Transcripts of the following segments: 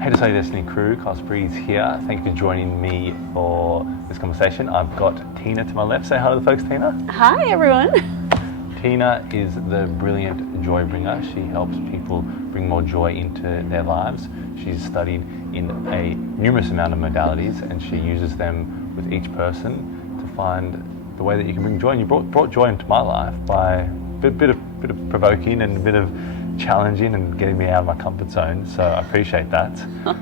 Hey to Say Destiny crew, Carlos Breeze here. Thank you for joining me for this conversation. I've got Tina to my left. Say hi to the folks, Tina. Hi, everyone. Tina is the brilliant joy bringer. She helps people bring more joy into their lives. She's studied in a numerous amount of modalities, and she uses them with each person to find the way that you can bring joy. And you brought joy into my life by a bit of provoking and a bit of challenging and getting me out of my comfort zone, so I appreciate that.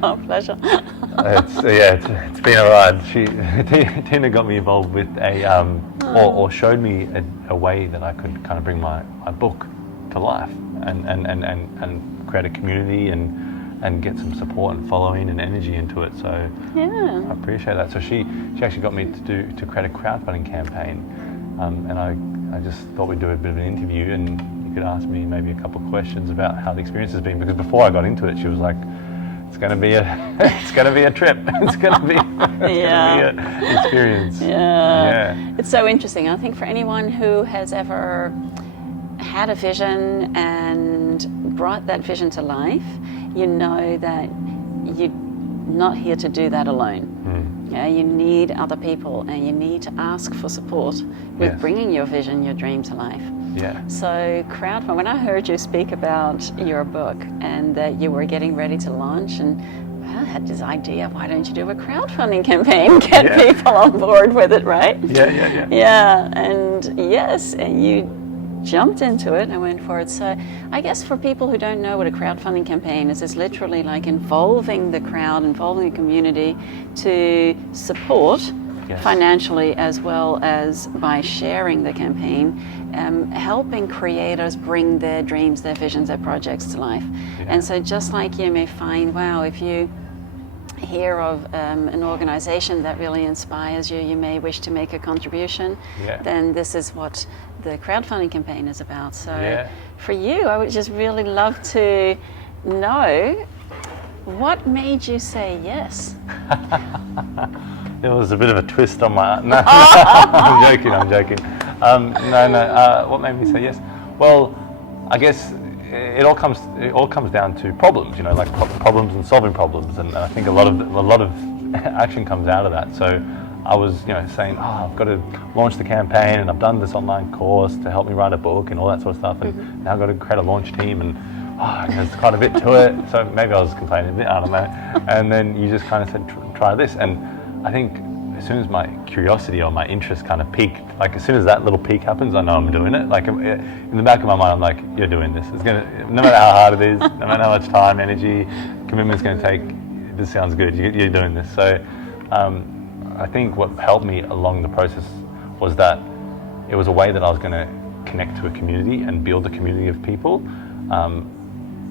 Oh, pleasure. It's been a ride. Tina got me involved with or showed me a way that I could kind of bring my book to life and create a community and get some support and following and energy into it. So Yeah. I appreciate that. So she actually got me to create a crowdfunding campaign, and I just thought we'd do a bit of an interview and you could ask me maybe a couple of questions about how the experience has been, because before I got into it, she was like, it's going to be a trip. It's going to be an experience. Yeah. It's so interesting. I think for anyone who has ever had a vision and brought that vision to life, you know that you're not here to do that alone. Yeah, you need other people, and you need to ask for support with bringing your vision, your dream to life. Yeah. So crowdfunding, when I heard you speak about your book and that you were getting ready to launch, and I had this idea, why don't you do a crowdfunding campaign, get people on board with it, right? Yeah, and yes, and you jumped into it and went for it. So I guess for people who don't know what a crowdfunding campaign is, it's literally like involving the crowd, involving the community to support financially, as well as by sharing the campaign, helping creators bring their dreams, their visions, their projects to life. And so just like you may find, wow, if you hear of an organization that really inspires you, you may wish to make a contribution, then this is what the crowdfunding campaign is about. So for you, I would just really love to know, what made you say yes? It was a bit of a twist on my... No, I'm joking. What made me say yes? Well, I guess it all comes down to problems, like problems and solving problems, and I think a lot of action comes out of that. So I was, saying, I've got to launch the campaign, and I've done this online course to help me write a book and all that sort of stuff, and now I've got to create a launch team, and there's quite a bit to it. So maybe I was complaining a bit, I don't know. And then you just kind of said, try this, and I think as soon as my curiosity or my interest kind of peaked, like as soon as that little peak happens, I know I'm doing it. Like in the back of my mind, I'm like, you're doing this. It's gonna, no matter how hard it is, no matter how much time, energy, commitment it's going to take, this sounds good. You're doing this. So I think what helped me along the process was that it was a way that I was going to connect to a community and build a community of people.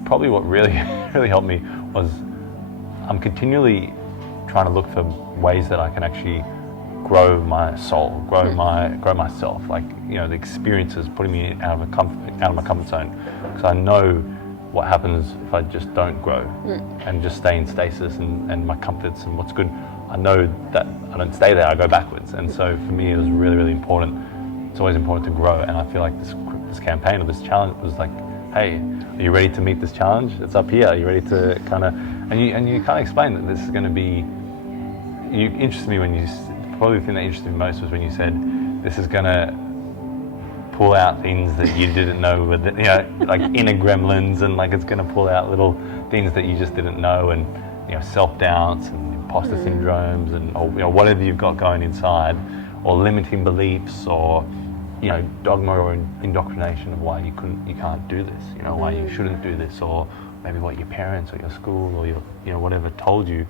Probably what really helped me was I'm continually trying to look for ways that I can actually grow my soul, grow myself. Like the experiences putting me out of my comfort zone, because I know what happens if I just don't grow and just stay in stasis and my comforts and what's good. I know that I don't stay there, I go backwards. And so for me, it was really important. It's always important to grow, and I feel like this campaign or this challenge was like, hey, are you ready to meet this challenge? It's up here. Are you ready to kind of, and you kind of explained that this is going to be, you interested me when you, probably the thing that interested me most was when you said, this is going to pull out things that you didn't know, like inner gremlins, and like it's going to pull out little things that you just didn't know, and self-doubts and imposter syndromes and or whatever you've got going inside, or limiting beliefs, or dogma or indoctrination of why you can't do this, why you shouldn't do this, or maybe what your parents or your school or your whatever told you,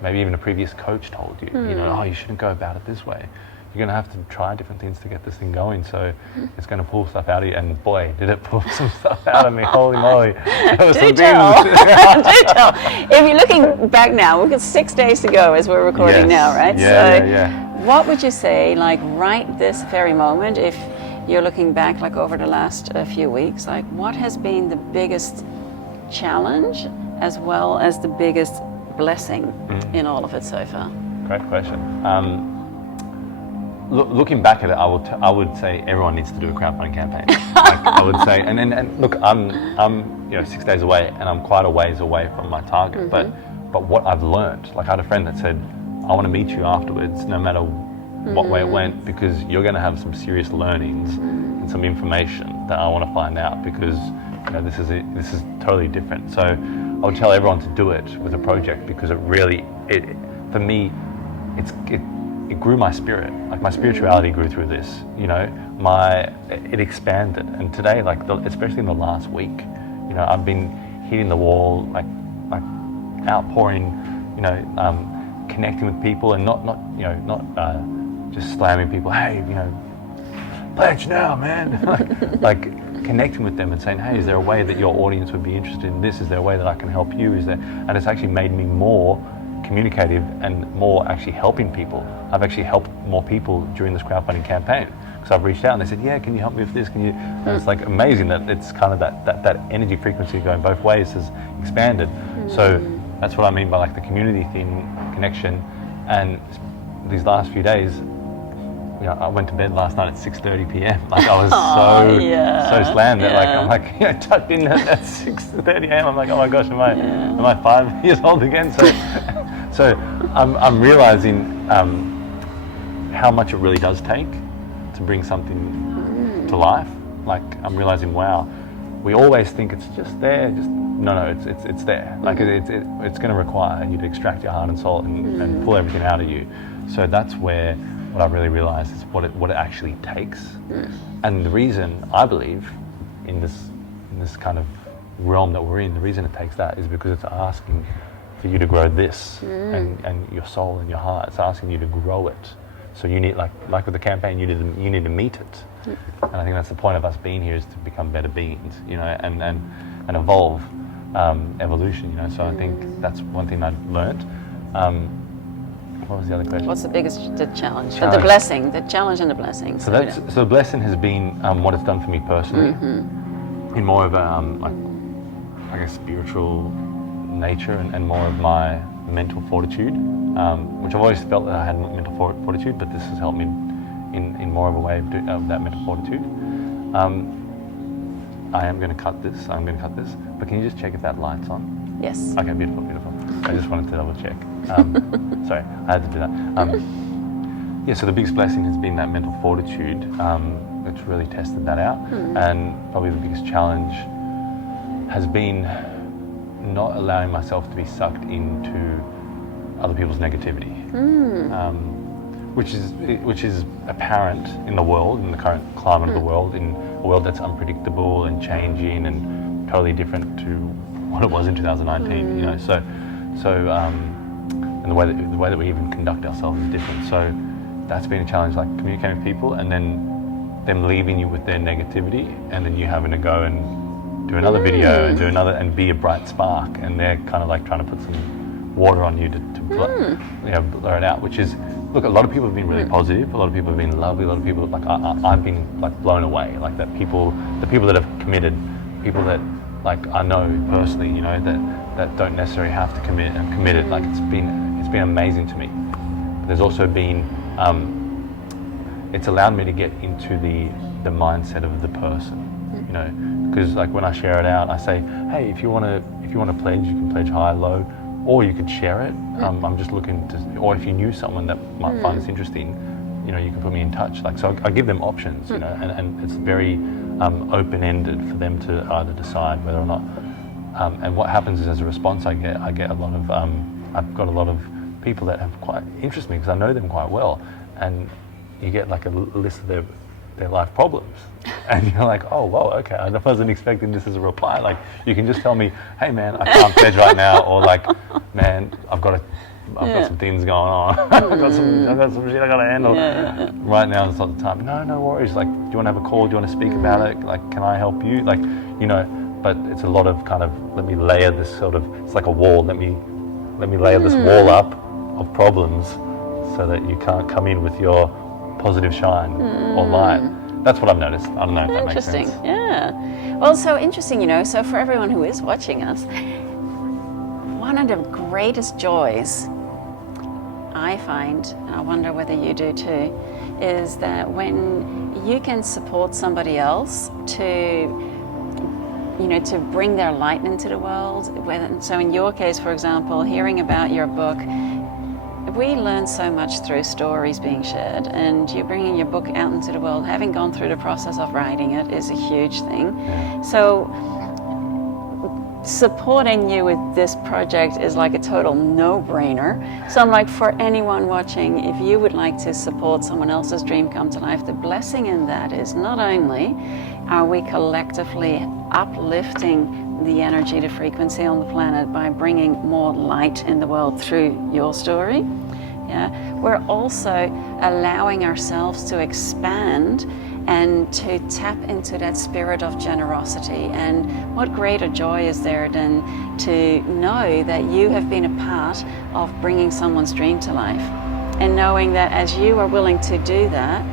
maybe even a previous coach told you, you shouldn't go about it this way. You're going to have to try different things to get this thing going, so it's going to pull stuff out of you, and boy, did it pull some stuff out of me, holy moly. Do tell. Do tell. If you're looking back now, we've got 6 days to go as we're recording now, right? What would you say, like right this very moment, if you're looking back like over the last few weeks, like what has been the biggest challenge as well as the biggest blessing in all of it so far? Great question. Looking back at it, I would say everyone needs to do a crowdfunding campaign. Like, I would say, and look, I'm 6 days away, and I'm quite a ways away from my target. But but what I've learned, like I had a friend that said, I want to meet you afterwards, no matter what way it went, because you're going to have some serious learnings and some information that I want to find out, because this is totally different. So I would tell everyone to do it with a project, because for me, it grew my spirit. Like my spirituality grew through this. It expanded, and today, especially in the last week, I've been hitting the wall, like outpouring, connecting with people, and not just slamming people. Hey, pledge now, man. like connecting with them and saying, hey, is there a way that your audience would be interested in this? Is there a way that I can help you? And it's actually made me more communicative and more actually helping people. I've actually helped more people during this crowdfunding campaign, because I've reached out and they said, yeah, can you help me with this? Can you? And it's like amazing that it's kind of that energy frequency going both ways has expanded. So that's what I mean by like the community thing, connection. And these last few days, I went to bed last night at 6:30 p.m. Like I was so slammed that I'm like tucked in at 6:30 a.m. I'm like, oh my gosh, am I 5 years old again? So I'm realizing how much it really does take to bring something to life. Like I'm realizing, wow, we always think it's just there. No, it's there. Like it's going to require you to extract your heart and soul and pull everything out of you. So that's where what I've really realized is what it actually takes. And the reason I believe in this kind of realm that we're in, the reason it takes that is because it's asking for you to grow this and your soul and your heart. It's asking you to grow it. So you need, like with the campaign, you need to meet it. And I think that's the point of us being here, is to become better beings, and evolve, evolution. So I think that's one thing I've learned. What was the other question? What's the biggest challenge? The blessing, the challenge and the blessing. So the blessing has been what it's done for me personally, in more of a spiritual nature and more of my mental fortitude, which I've always felt that I had mental fortitude, but this has helped me in more of a way of that mental fortitude. I am going to cut this. But can you just check if that light's on? Yes. Okay, beautiful. I just wanted to double check. Sorry, I had to do that. So the biggest blessing has been that mental fortitude, which really tested that out. And probably the biggest challenge has been not allowing myself to be sucked into other people's negativity, which is apparent in the world, in the current climate of the world, in a world that's unpredictable and changing and totally different to what it was in 2019. And the way that we even conduct ourselves is different. So that's been a challenge, like communicating with people and then them leaving you with their negativity, and then you having to go and do another video and do another and be a bright spark, and they're kind of like trying to put some water on you to blur it out. Which is, look, a lot of people have been really positive. A lot of people have been lovely. A lot of people, like I've been like blown away. Like the people that have committed, people that like I know personally, that don't necessarily have to commit and committed. Like it's been amazing to me. But there's also been it's allowed me to get into the mindset of the person, because like when I share it out, I say, hey, if you want to pledge, you can pledge high, low, or you could share it. I'm just looking to, or if you knew someone that might find this interesting, you can put me in touch. Like, so I give them options, and it's very open-ended for them to either decide whether or not. And what happens is, as a response, I get a lot of, I've got a lot of people that have quite interest me because I know them quite well, and you get like a list of their life problems, and you're like, oh, whoa, okay, I wasn't expecting this as a reply. Like, you can just tell me, hey man, I can't pledge right now, or like, man, I've got some things going on. I've got some shit I gotta handle. Right now it's not the time. No worries. Like, do you want to have a call? Do you want to speak about it? Like, can I help you? Like, but it's a lot of kind of, let me layer this sort of, it's like a wall. Let me layer this wall up of problems so that you can't come in with your positive shine or light. That's what I've noticed. I don't know if that makes sense. Interesting. Yeah. Well, so interesting, so for everyone who is watching us, one of the greatest joys I find, and I wonder whether you do too, is that when you can support somebody else to to bring their light into the world. So in your case, for example, hearing about your book, we learn so much through stories being shared, and you bringing your book out into the world, having gone through the process of writing it, is a huge thing. So supporting you with this project is like a total no-brainer. So I'm like, for anyone watching, if you would like to support someone else's dream come to life, the blessing in that is not only are we collectively uplifting the energy, the frequency on the planet by bringing more light in the world through your story, we're also allowing ourselves to expand and to tap into that spirit of generosity. And what greater joy is there than to know that you have been a part of bringing someone's dream to life, and knowing that as you are willing to do that,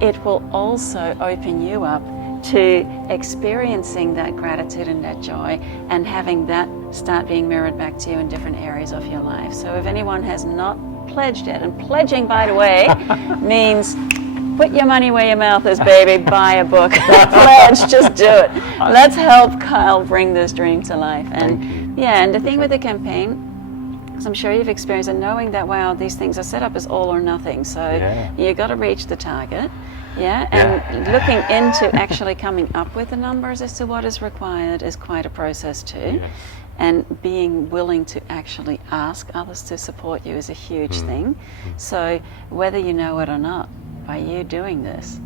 it will also open you up to experiencing that gratitude and that joy, and having that start being mirrored back to you in different areas of your life. So if anyone has not pledged yet, and pledging, by the way, means put your money where your mouth is, baby. Buy a book. Pledge, just do it. Let's help Kyle bring this dream to life. And and the thing with the campaign, because I'm sure you've experienced it, knowing that, wow, these things are set up as all or nothing. So you got to reach the target. And looking into actually coming up with the numbers as to what is required is quite a process too. And being willing to actually ask others to support you is a huge thing. So whether you know it or not, by you doing this,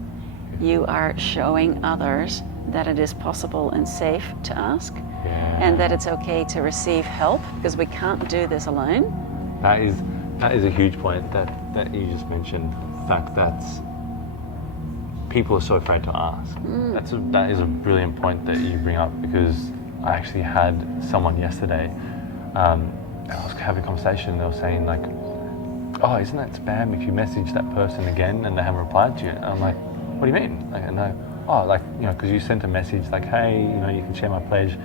you are showing others that it is possible and safe to ask, and that it's okay to receive help, because we can't do this alone. That is a huge point that you just mentioned. The fact that people are so afraid to ask. That is a brilliant point that you bring up, because I actually had someone yesterday, and I was having a conversation, and they were saying like, oh, isn't that spam if you message that person again and they haven't replied to you? And I'm like, what do you mean? Like, because you sent a message like, hey, you can share my pledge,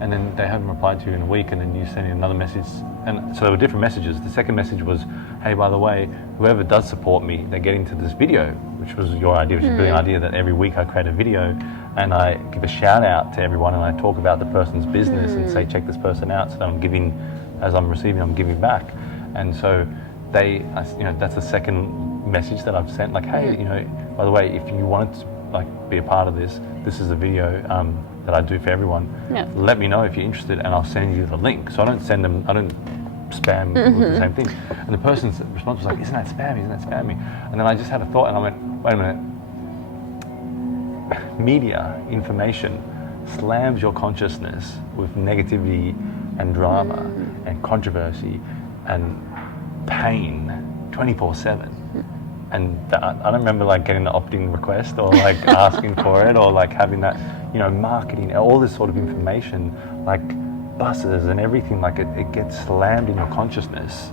and then they haven't replied to you in a week, and then you send in another message. And so there were different messages. The second message was, hey, by the way, whoever does support me, they get into this video, which was your idea, which is a brilliant idea, that every week I create a video and I give a shout out to everyone, and I talk about the person's business and say, check this person out. So I'm giving, as I'm receiving, I'm giving back. And so that's the second message that I've sent, like, hey, by the way, if you wanted to be a part of this, this is a video that I do for everyone. Let me know if you're interested, and I'll send you the link. So I don't spam with the same thing. And the person's response was like, isn't that spammy? Isn't that spammy? And then I just had a thought, and I went, wait a minute. Media information slams your consciousness with negativity and drama and controversy and pain 24/7. And I don't remember getting an opt-in request, or asking for it, or having that, marketing, all this sort of information, buses and everything, it gets slammed in your consciousness,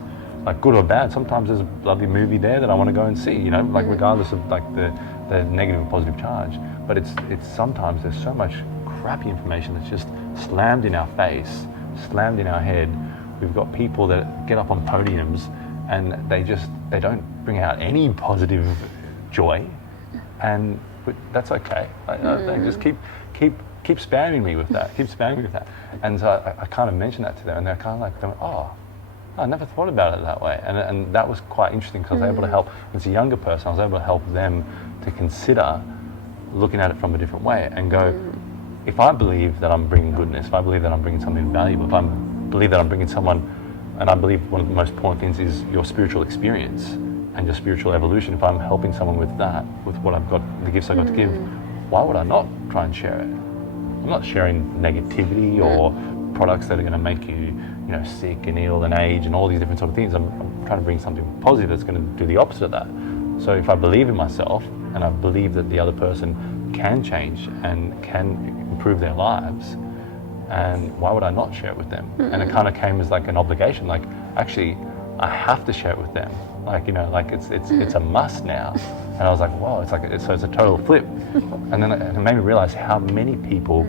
good or bad. Sometimes there's a lovely movie there that I want to go and see, regardless of the negative and positive charge. But it's sometimes there's so much crappy information that's just slammed in our face, slammed in our head. We've got people that get up on podiums and they don't bring out any positive joy, but that's okay. They just keep spamming me with that, And so I kind of mentioned that to them, and they're kind of going, oh, I never thought about it that way. And that was quite interesting, because I was able to help, as a younger person, I was able to help them to consider looking at it from a different way and go, if I believe that I'm bringing goodness, if I believe that I'm bringing something valuable, if I believe that I'm bringing someone, and I believe one of the most important things is your spiritual experience and your spiritual evolution, if I'm helping someone with that, with what I've got, the gifts I've got to give, why would I not try and share it? I'm not sharing negativity or products that are going to make you, sick and ill and age and all these different sort of things. I'm trying to bring something positive that's going to do the opposite of that. So if I believe in myself, and I believe that the other person can change and can improve their lives, and why would I not share it with them? And it kind of came as an obligation, actually I have to share it with them, it's a must now. And I was like, wow, it's a total flip. And then it made me realize how many people,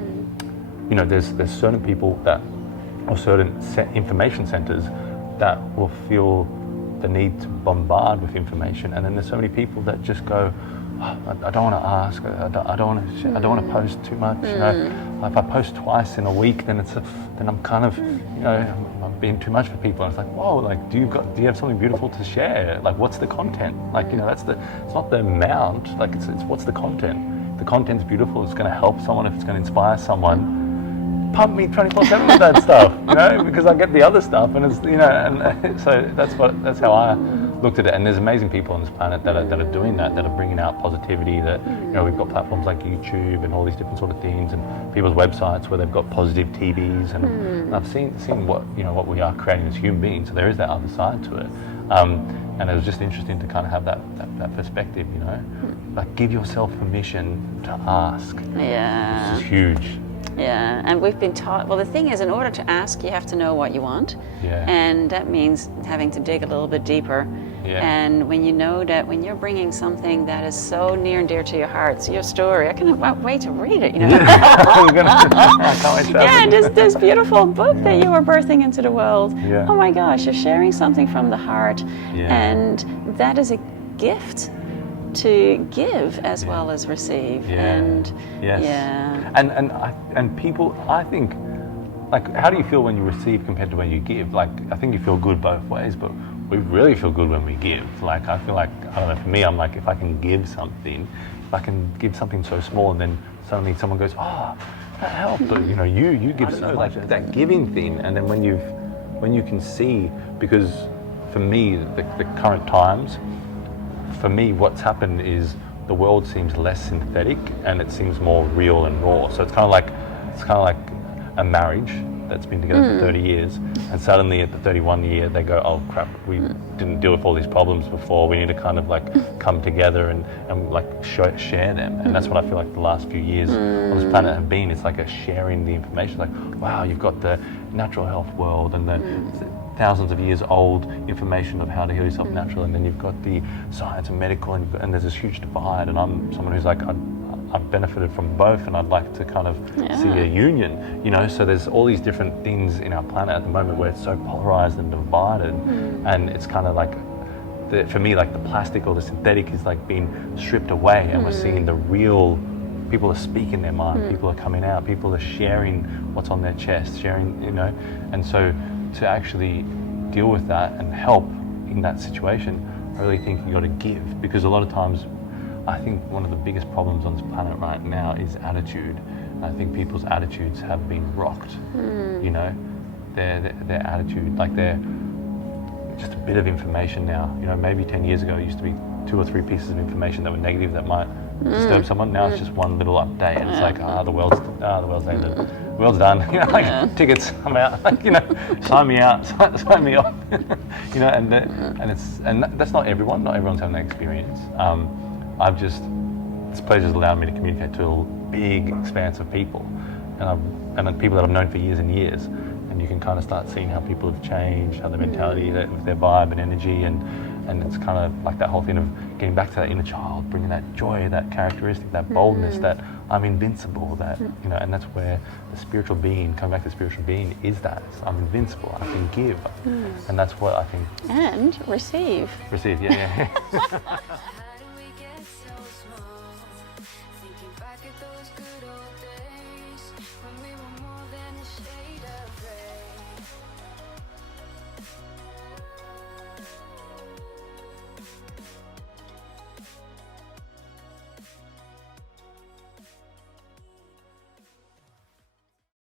there's certain people that, or certain information centers that will feel the need to bombard with information, and then there's so many people that just go, I don't want to ask. I don't want to. I don't want to post too much. You know, if I post twice in a week, then then I'm kind of, you know, I'm being too much for people. And it's like, whoa, like, do you have something beautiful to share? Like, what's the content? Like, you know, it's not the amount. Like, it's what's the content? If the content's beautiful, it's going to help someone. If it's going to inspire someone, pump me 24/7 with that stuff. You know, because I get the other stuff, and it's, you know, and so that's how I looked at it. And there's amazing people on this planet that are doing that are bringing out positivity. That, you know, we've got platforms like YouTube and all these different sort of things, and people's websites where they've got positive TVs, and I've seen what we are creating as human beings. So there is that other side to it, and it was just interesting to kind of have that perspective. You know, like, give yourself permission to ask. Yeah. This is huge. Yeah, and we've been taught, well, the thing is, in order to ask, you have to know what you want. Yeah. And that means having to dig a little bit deeper. Yeah. And when you know that, when you're bringing something that is so near and dear to your heart, it's your story, I cannot wait to read it, you know. I can't wait to have it. this beautiful book that you are birthing into the world. Yeah. Oh my gosh, you're sharing something from the heart. Yeah. And that is a gift to give as well as receive. Yeah. And yes. yeah. And people, I think, like, how do you feel when you receive compared to when you give? Like, I think you feel good both ways, but we really feel good when we give. Like, I feel like, I don't know, for me, I'm like, if I can give something, if I can give something so small, and then suddenly someone goes, oh, that helped, or, you know, you give so, like, that giving thing. And then when you can see, because for me, the current times, for me, what's happened is the world seems less synthetic and it seems more real and raw. So it's kind of like a marriage that's been together for 30 years, and suddenly at the 31 year they go, oh crap, we didn't deal with all these problems before. We need to kind of like come together and like share them. And that's what I feel like the last few years on this planet have been. It's like a sharing the information. Like, wow, you've got the natural health world and the thousands of years old information of how to heal yourself naturally, and then you've got the science and medical, and there's this huge divide. And I'm someone who's like, I've benefited from both, and I'd like to kind of see a union, you know. So there's all these different things in our planet at the moment where it's so polarized and divided, and it's kind of like, for me, like the plastic or the synthetic is like being stripped away, and we're seeing the real. People are speaking their mind, people are coming out, people are sharing what's on their chest, sharing, you know. And so to actually deal with that and help in that situation, I really think you got to give, because a lot of times I think one of the biggest problems on this planet right now is attitude. And I think people's attitudes have been rocked, you know, their attitude, like they're just a bit of information now, you know. Maybe 10 years ago it used to be 2 or 3 pieces of information that were negative that might disturb someone. Now it's just one little update, and it's like, the world's ended, the world's done. You know, like tickets, I'm out. Like, you know, sign me out, sign me off. You know, and that's not everyone. Not everyone's having that experience. This place has allowed me to communicate to a big expanse of people, and people that I've known for years and years. And you can kind of start seeing how people have changed, how their mentality, with their vibe and energy, and it's kind of like that whole thing of getting back to that inner child, bringing that joy, that characteristic, that boldness, that I'm invincible, that, you know. And that's where the spiritual being, coming back to the spiritual being, is that I'm invincible, I can give, and that's what I think. And receive. Receive, yeah.